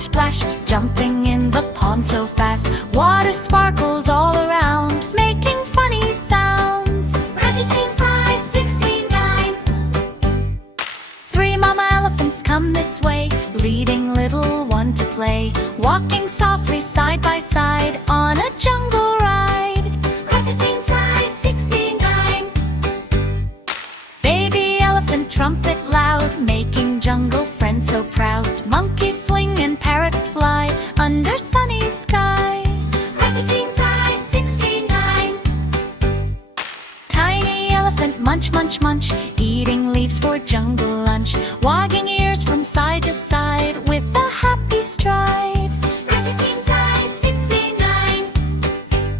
splash, splash, jumping in the pond so fast. Water sparkles all around, making funny sounds. Reggie sings size 69. Three mama elephants come this way, leading little one to play, walking softly side by side on a jungle ride. Reggie sings size 69. Baby elephant trumpet loud, making jungle friends so proud. Monkeys swing and parrots fly under sunny sky. Reggie sings size 69. Tiny elephant munch, munch, munch, eating leaves for jungle lunch, wagging ears from side to side with a happy stride. Reggie sings size 69.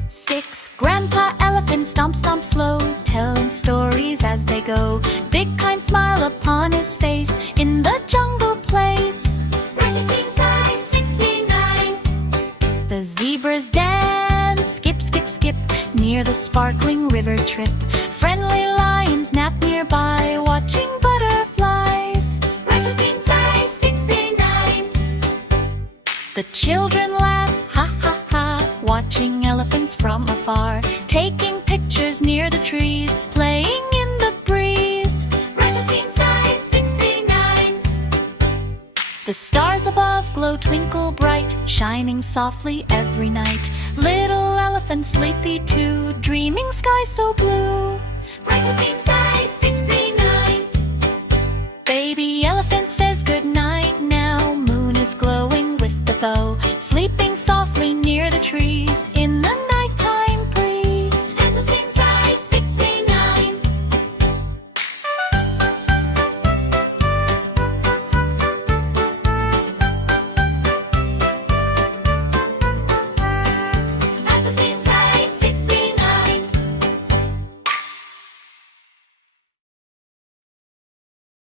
6. Grandpa elephant stomp, stomp slow, telling stories as they go. Big kind smile upon his face in the jungle place. Reggie sings size 69. The zebras dance, skip, skip, skip, near the sparkling river trip. Friendly lions nap nearby, watching butterflies. Reggie sings size 69. The children laugh, ha ha ha, watching elephants from afar, taking pictures near the trees, playing in the breeze. Reggie sings size 69. The stars above glow twinkle bright, shining softly every night. Little elephant sleepy too, dreaming sky so blue. Reggie sings size 69. Baby elephant says good night now, moon is glowing with the bow, sleeping softly near the trees.